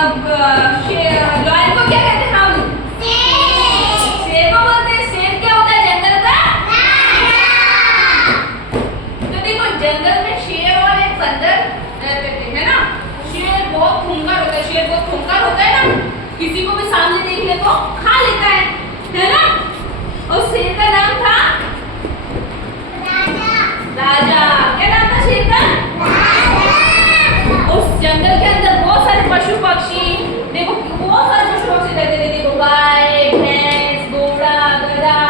Lion को क्या कहते हैं हम? शेर को बोलते हैं। शेर क्या होता है? जंगल का राजा। तो देखो जंगल में शेर और एक बंदर रहते थे, है ना। शेर बहुत खूंखार होता है। शेर बहुत खूंखार होता है ना, किसी को भी सामने देख ले तो खा लेता है ना। और शेर का नाम था राजा। क्या नाम था शेर का? राजा। उस जंगल के अंदर बहुत सारे पशु पक्षी, देखो बहुत सारे पशु पक्षी रहते थे। देखो गाय, भैंस, घोड़ा, गधा,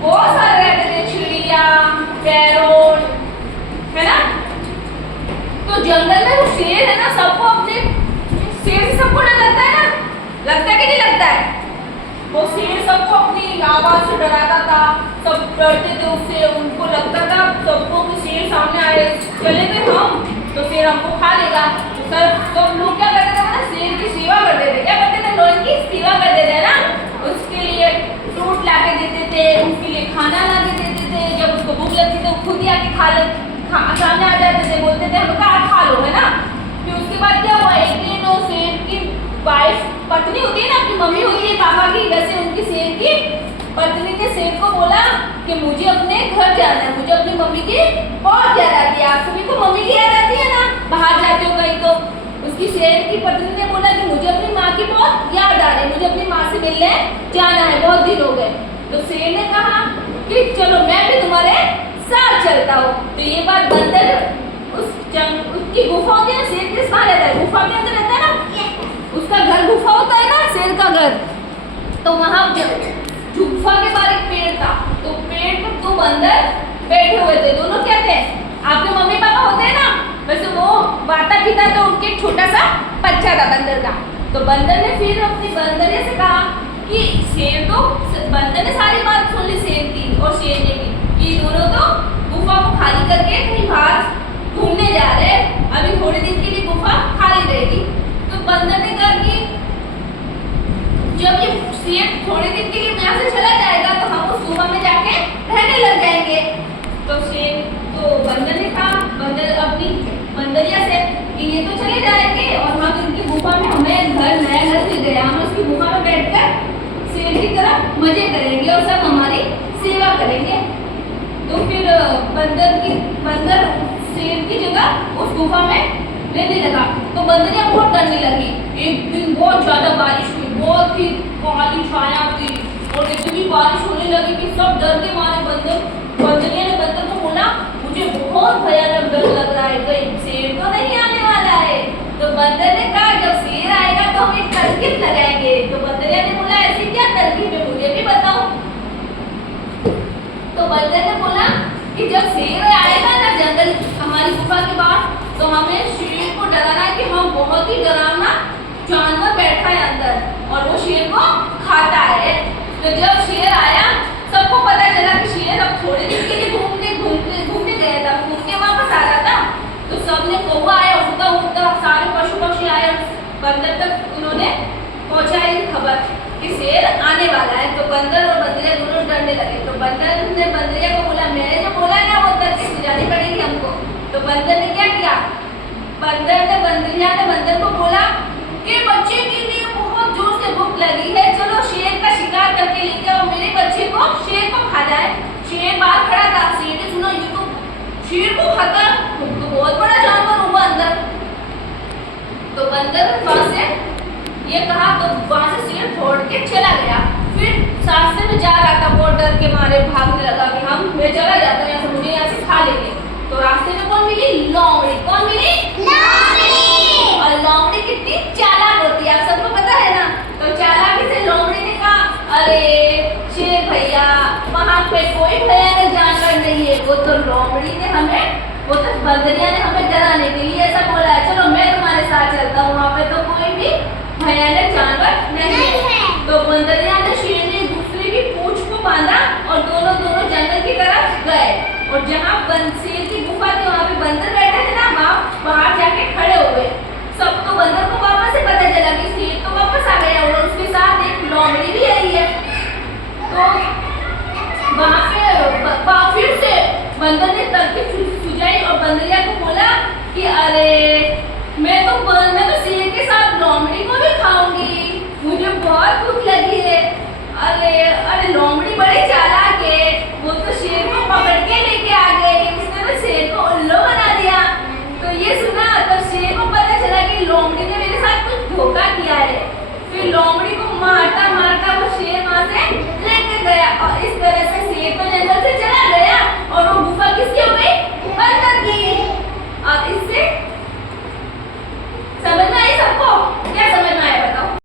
बहुत सारे रहते थे। चिड़िया, पैरोट, है ना। तो जंगल में वो शेर है ना, सबको अपने शेर से सबको डर लगता है ना, लगता है कि नहीं लगता है? वो शेर सबको अपनी आवाज से डराता था, सब डरते थे उससे। उनको लगता था सबको कि शेर सामने आए, चले गए हम तो शेर हमको खा लेगा। तो सब लोग क्या करते थे ना, शेर की सेवा करते थे। क्या करते थे? लोगों की सेवा करते थे ना। उसके लिए फ्रूट ला के देते थे, उसके लिए खाना ला के देते थे। जब उसको भूख लगती थी तो खुद ही आके सामने आ जाते थे, बोलते थे हम कहा खा लो, है ना। फिर उसके बाद क्या हुआ, एक दिन वो शेर की वाइफ, पत्नी होती है ना, अपनी मम्मी होती है पापा की, वैसे उनकी शेर की पत्नी ने शेर को बोला कि मुझे अपने घर जाना है, मुझे अपनी मम्मी की बहुत याद आती है। आप सभी को मम्मी की याद आती है ना, बाहर जाते हो कहीं तो। उसकी शेर की पत्नी ने बोला कि मुझे अपनी माँ की बहुत याद आ रही है, मुझे अपनी माँ से मिलने जाना है, बहुत दिन हो गए। तो शेर ने कहा कि चलो मैं भी तुम्हारे साथ चलता हूँ। तो ये बात बंदर उसकी गुफा होती है, शेर किस कहाँ रहता है? गुफा के अंदर रहता है ना, उसका घर गुफा होता है ना, शेर का घर। तो वहां गुफा के बाहर एक पेड़ था, तो पेड़ पर दो बंदर बैठे हुए थे। दोनों क्या थे? आपके मम्मी पापा होते हैं ना, वैसे वो बाता पीता तो उनके एक छोटा सा बच्चा था बंदर का। तो बंदर ने फिर अपनी बंदरिया से कहा कि शेर तो, बंदर ने सारी बात सुन ली शेर की और शेर ने भी, कि दोनों तो गुफा को खाली करके कहीं बाहर घूमने जा रहे हैं, अभी थोड़े दिन के लिए गुफा खाली रहेगी। तो बंदर ने कहा कि जब ये शेर थोड़े दिन के लिए यहाँ से चला जाएगा तो हम उस गुफा में जाके रहने लग जाएंगे। तो बंदर ने कहा, बंदर अपनी बंदरिया से कि ये तो चले जाएंगे और हम इनकी गुफा में, हमें नया घर मिल गया, हम उसकी गुफा में बैठकर शेर की तरह मजे करेंगे और सब हमारी सेवा करेंगे। तो फिर बंदर शेर की जगह उस गुफा में रहने लगा। तो बंदरिया बहुत डरने लगी। एक दिन बहुत ज्यादा बारिश हुई, बहुत ही काली छाया थी और इतनी बारिश होने लगी कि सब डर के मारे बंदरिया ने बंदर को बोला मुझे बहुत भयानक डर लग रहा है, कहीं शेर तो नहीं आने वाला है। तो बंदर ने कहा जब शेर आएगा तो हम एक तरकीब लगाएंगे। तो बंदरिया ने बोला ऐसी क्या तरकीब है, मुझे भी बताओ। तो बंदर ने बोला कि जब शेर आएगा ना जंगल हमारी गुफा के बाहर, तो हमें शेर को डराना है कि हम बहुत ही डरावना जानवर बैठा है अंदर और वो शेर को खाता है। तो जब शेर आया, सबको पता चला कि शेर अब थोड़े दिन के लिए घूमने गया था, घूम के वापस आ रहा था। तो सबने, कौवा आया उड़ता उड़ता, सारे पशु पक्षी आए, बंदर तक उन्होंने पहुंचाई खबर कि शेर आने वाला है। तो बंदर और बंदरिया दोनों डरने लगे। तो बंदर ने बंदरिया को बोला मैंने जो बोला ना वो तरकीब सुझानी पड़ेगी हमको। तो बंदर ने क्या किया, बंदरिया ने बंदर को बोला कि बच्चे के लिए बहुत जोर से भूख लगी है, चलो शेर का शिकार करके लेके आओ, मेरे बच्चे को शेर को खा जाए। शेर बाहर खड़ा था, शेर ने सुना ये तो शेर को खाता, तो बहुत बड़ा जानवर होगा अंदर। तो बंदर वहां से ये कहा, तो वहां से शेर दौड़ के चला गया। फिर रास्ते में जा रहा था, बहुत डर के मारे भागने लगा कि मैं चला जाता हूँ यहाँ से, मुझे यहाँ से खा लेंगे। तो रास्ते में कौन मिली? लोमड़ी। कौन मिली? लोमड़ी। और लोमड़ी कितनी चालाक होती है, आप सबको पता है ना। तो चालाकी से लोमड़ी ने कहा अरे शेर भैया वहां पे कोई भयानक जानवर नहीं है, वो तो लोमड़ी ने वो तो बंदरिया ने हमें डराने के लिए ऐसा बोला है, चलो मैं तुम्हारे साथ चलता हूँ, वहाँ पे तो कोई भी भयानक जानवर नहीं है। तो बंदरिया ने शेर ने दूसरे की पूंछ को बांधा और दोनों जंगल की तरफ गए। और जहाँ शेर की गुफा थी वहाँ पे बंदर बैठे थे ना, वहाँ बाहर जाके खड़े हो गए। सब तो बंदर को वापस से पता चला कि शेर तो वापस आ गया और उसके साथ एक लोमड़ी भी आई है। तो वहाँ पे फिर से बंदर ने तरकीब सुझाई और बंदरिया को बोला कि अरे मैं तो शेर के साथ अरे अरे लोमड़ी बड़ी चालाक है, वो तो शेर को पकड़ के लेके आ गई, उसने तो शेर को उल्लू बना दिया। तो ये सुना तब शेर को पता चला कि लोमड़ी ने मेरे साथ कुछ धोखा किया है। फिर लोमड़ी को मारता मारता वो शेर वहां से